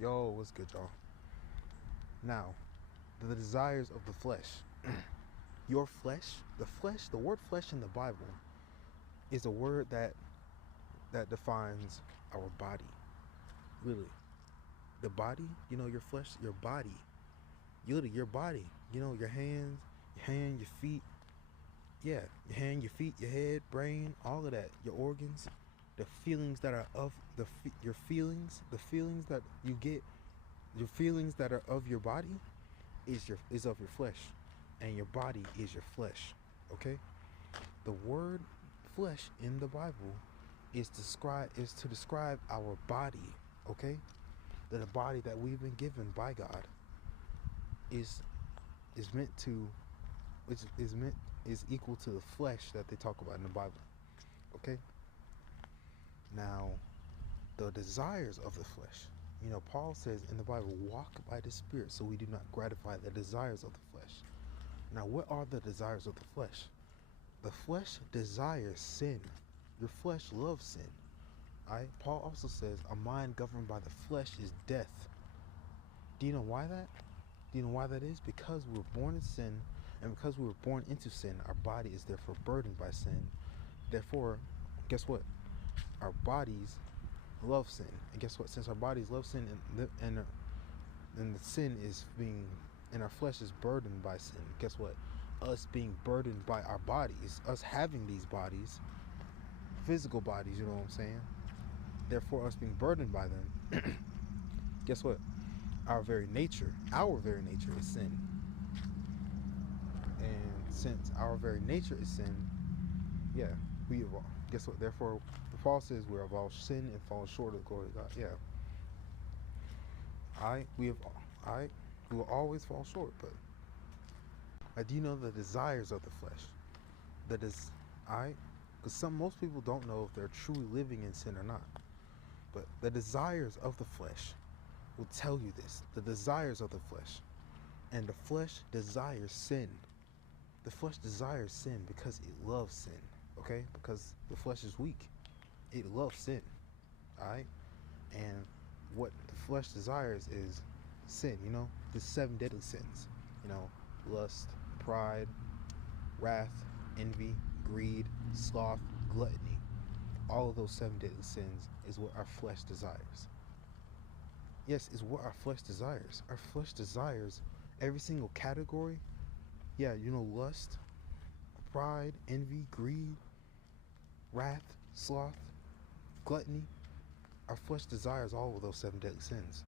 Yo, what's good, y'all? Now, the desires of the flesh. Your flesh, the word flesh in the Bible is a word that defines our body. Really. The body, your flesh, your body. Really, your body. Your hands, your feet. Yeah, your hand, your feet, your head, brain, all of that. Your organs, the feelings that are of your feelings, the feelings that you get, your feelings that are of your body is of your flesh, and your body is your flesh. Okay, the word flesh in the Bible is to describe our body. Okay, that the body that we've been given by God is is meant to which is meant is equal to the flesh that they talk about in the Bible. Okay, now the desires of the flesh. Paul says in the Bible, walk by the Spirit so we do not gratify the desires of the flesh. Now, what are the desires of the flesh? The flesh desires sin. Your flesh loves sin. Alright? Paul also says a mind governed by the flesh is death. Do you know why that? Do you know why that is? Because we were born in sin, and because we were born into sin, our body is therefore burdened by sin. Therefore, guess what? Our bodies love sin. And guess what? Since our bodies love sin and the sin is being and our flesh is burdened by sin, guess what? Us being burdened by our bodies, us having these bodies, physical bodies, you know what I'm saying? Therefore, us being burdened by them, guess what? Our very nature is sin. And since our very nature is sin, yeah, we evolve. Guess what? Therefore, the Paul says we have all sinned and fallen short of the glory of God. Yeah. I we will always fall short, but do you know the desires of the flesh? That is, because most people don't know if they're truly living in sin or not. But the desires of the flesh will tell you this. The desires of the flesh, and the flesh desires sin. The flesh desires sin because it loves sin. Okay, because the flesh is weak. It loves sin. All right, and what the flesh desires is sin. The seven deadly sins. Lust, pride, wrath, envy, greed, sloth, gluttony. All of those seven deadly sins is what our flesh desires. Yes, is what our flesh desires. Our flesh desires every single category. Yeah, lust, pride, envy, greed, wrath, sloth, gluttony. Our flesh desires all of those seven deadly sins.